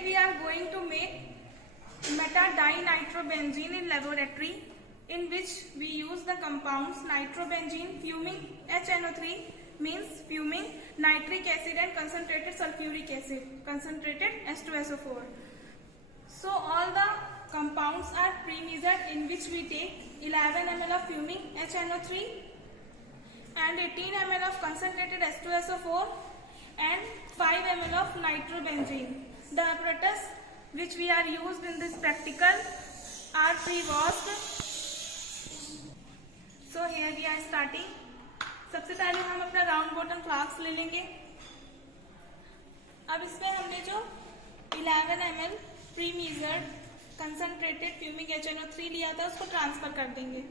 Today we are going to make metadinitrobenzene in laboratory, in which we use the compounds nitrobenzene, fuming HNO3 means fuming, nitric acid and concentrated sulfuric acid, concentrated H2SO4. So all the compounds are pre-measured, in which we take 11 ml of fuming HNO3 and 18 ml of concentrated H2SO4 and 5 ml of nitrobenzene. The apparatus which we are used in this practical are pre-washed. So here we are starting. सबसे पहले हम अपना round bottom flask ले लेंगे. अब इसमें हमने जो 11 ml pre-measured concentrated fuming HNO3 लिया था उसको ट्रांसफर कर देंगे.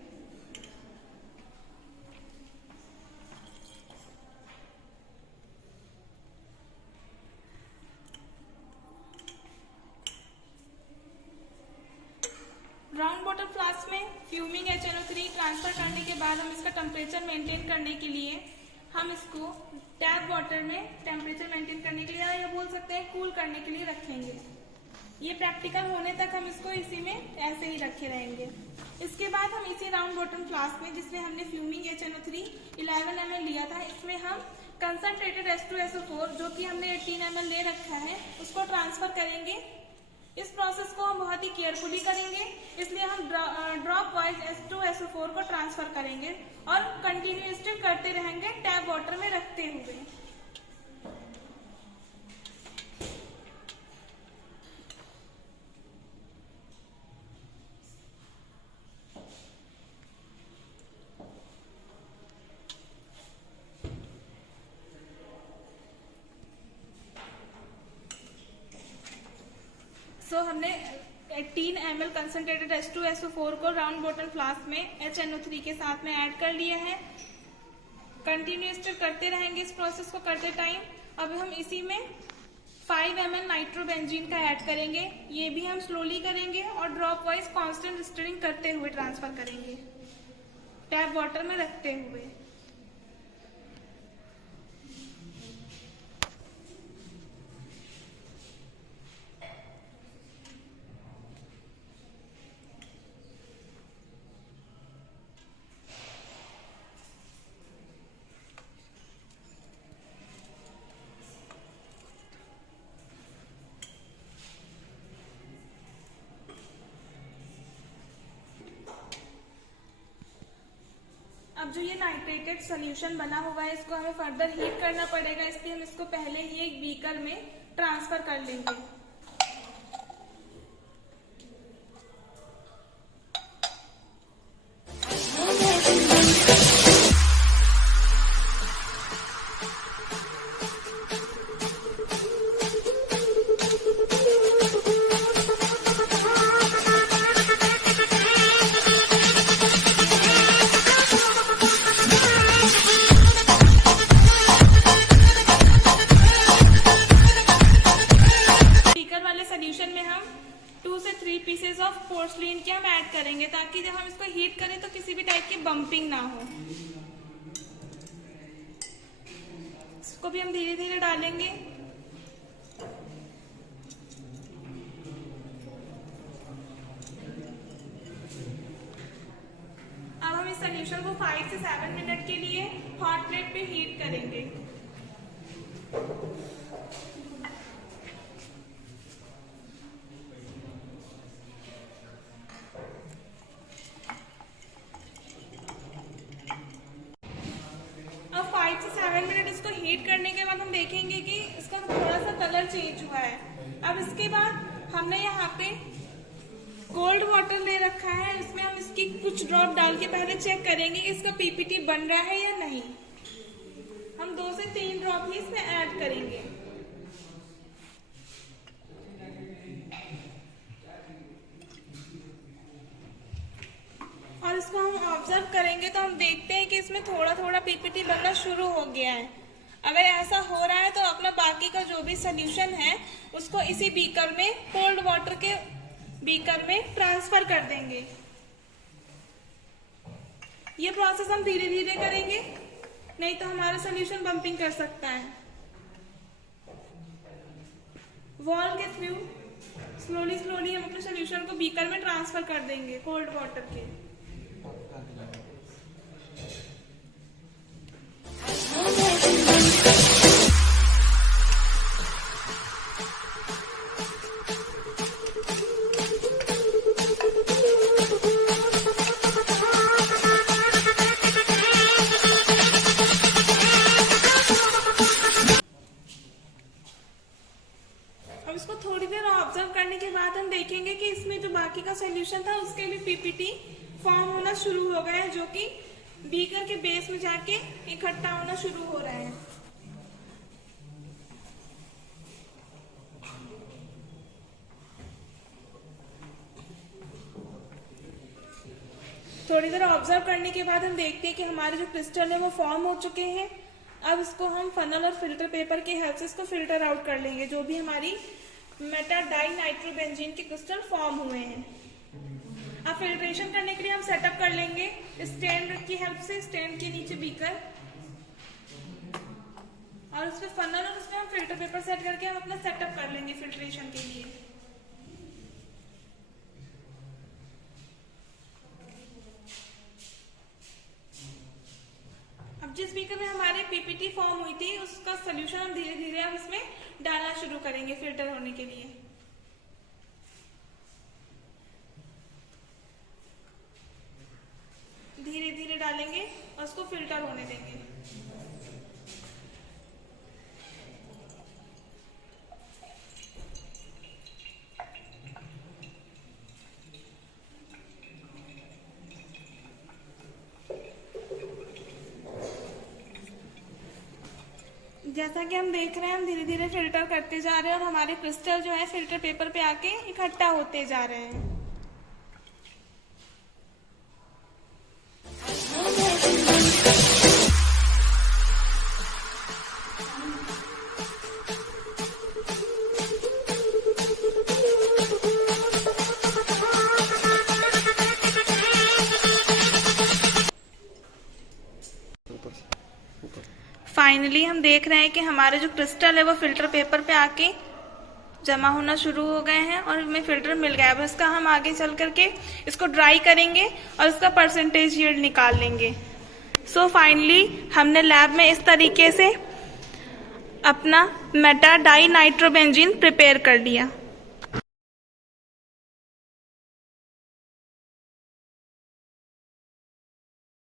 राउंड बॉटम फ्लास्क में फ्यूमिंग HNO3 ट्रांसफर करने के बाद हम इसका टेम्परेचर मेंटेन करने के लिए हम इसको टैप वाटर में टेम्परेचर मेंटेन करने के लिए या बोल सकते हैं कूल करने के लिए रखेंगे. ये प्रैक्टिकल होने तक हम इसको इसी में ऐसे ही रखे रहेंगे. इसके बाद हम इसी राउंड बॉटम फ्लास्क में जिसमें हमने फ्यूमिंग HNO3 11 ml लिया था, इसमें हम कंसंट्रेटेड H2SO4 जो कि हमने 18 ml ले रखा है उसको ट्रांसफर करेंगे. इस प्रोसेस को हम बहुत ही केयरफुली करेंगे, इसलिए हम ड्रॉप वाइज H2SO4 को ट्रांसफर करेंगे और कंटिन्यूसली करते रहेंगे टैप वाटर में रखते हुए. सो हमने 18 ml कंसंट्रेटेड H2SO4 को राउंड बॉटल फ्लास्क में HNO3 के साथ में ऐड कर लिया है. कंटिन्यूसली करते रहेंगे इस प्रोसेस को करते टाइम. अब हम इसी में 5 ml नाइट्रोबेंजीन का ऐड करेंगे. ये भी हम स्लोली करेंगे और ड्रॉप वाइज कांस्टेंट स्टिरिंग करते हुए ट्रांसफर करेंगे टैप वाटर में रखते हुए. अब जो ये नाइट्रेटेड सोल्यूशन बना हुआ है इसको हमें फर्दर हीट करना पड़ेगा, इसलिए हम इसको पहले ही एक बीकर में ट्रांसफर कर लेंगे. पीसेस ऑफ पोर्सलिन के हम ऐड करेंगे ताकि जब हम इसको हीट करें तो किसी भी टाइप की बम्पिंग ना हो. इसको भी हम धीरे धीरे डालेंगे. अब हम इस सोल्यूशन को 5 से 7 मिनट के लिए हॉट प्लेट पे हीट करेंगे. इसको हीट करने के बाद हम देखेंगे कि इसका थोड़ा सा कलर चेंज हुआ है. अब इसके बाद हमने यहाँ पे कोल्ड वाटर ले रखा है, इसमें हम इसकी कुछ ड्रॉप डाल के पहले चेक करेंगे कि इसका पीपीटी बन रहा है या नहीं. हम 2 से 3 ड्रॉप ही इसमें ऐड करेंगे. और इसको हम ऑब्जर्व करेंगे तो हम देखते हैं कि इसमें थोड़ा थोड़ा पीपीटी बनना शुरू हो गया है. अगर ऐसा हो रहा है तो अपना बाकी का जो भी सोल्यूशन है उसको इसी बीकर में कोल्ड वाटर के बीकर में ट्रांसफर कर देंगे. ये प्रोसेस हम धीरे धीरे करेंगे, नहीं तो हमारा सोल्यूशन बम्पिंग कर सकता है. वॉल के थ्रू स्लोली स्लोली हम अपने सोल्यूशन को बीकर में ट्रांसफर कर देंगे कोल्ड वाटर के। अब इसको थोड़ी देर ऑब्जर्व करने के बाद हम देखेंगे कि इसमें जो बाकी का सॉल्यूशन था उसके भी पीपीटी फॉर्म होना शुरू हो गए हैं, जो कि बीकर के बेस में जाके इकट्ठा होना शुरू हो रहे हैं। थोड़ी देर ऑब्जर्व करने के बाद हम देखते हैं कि हमारे जो क्रिस्टल है वो फॉर्म हो चुके हैं। अब इसको हम फनल और फिल्टर पेपर की हेल्प से इसको फिल्टर आउट कर लेंगे, जो भी हमारी मेटा डाई नाइट्रोबेंजीन के क्रिस्टल फॉर्म हुए हैं। अब फिल्ट्रेशन करने के लिए हम सेटअप कर लेंगे स्टैंड की हेल्प से, स्टैंड के नीचे बीकर और उस पर फनल और उसमें हम फिल्टर पेपर सेट करके हम अपना सेटअप कर लेंगे फिल्ट्रेशन के लिए। अब जिस बीकर में हमारे पीपीटी फॉर्म हुई थी उसका सोल्यूशन हम धीरे धीरे अब इसमें डालना शुरू करेंगे फिल्टर होने के लिए। धीरे धीरे डालेंगे और उसको फिल्टर होने देंगे। जैसा कि हम देख रहे हैं हम धीरे धीरे फिल्टर करते जा रहे हैं और हमारे क्रिस्टल जो है फिल्टर पेपर पे आके इकट्ठा होते जा रहे हैं। फाइनली हम देख रहे हैं कि हमारे जो क्रिस्टल है वो फिल्टर पेपर पे आके जमा होना शुरू हो गए हैं और हमें फिल्टर मिल गया है। अब इसका हम आगे चल करके इसको ड्राई करेंगे और इसका परसेंटेज यील्ड निकाल लेंगे। सो फाइनली हमने लैब में इस तरीके से अपना मेटा डाई नाइट्रोबेंजीन प्रिपेयर कर लिया।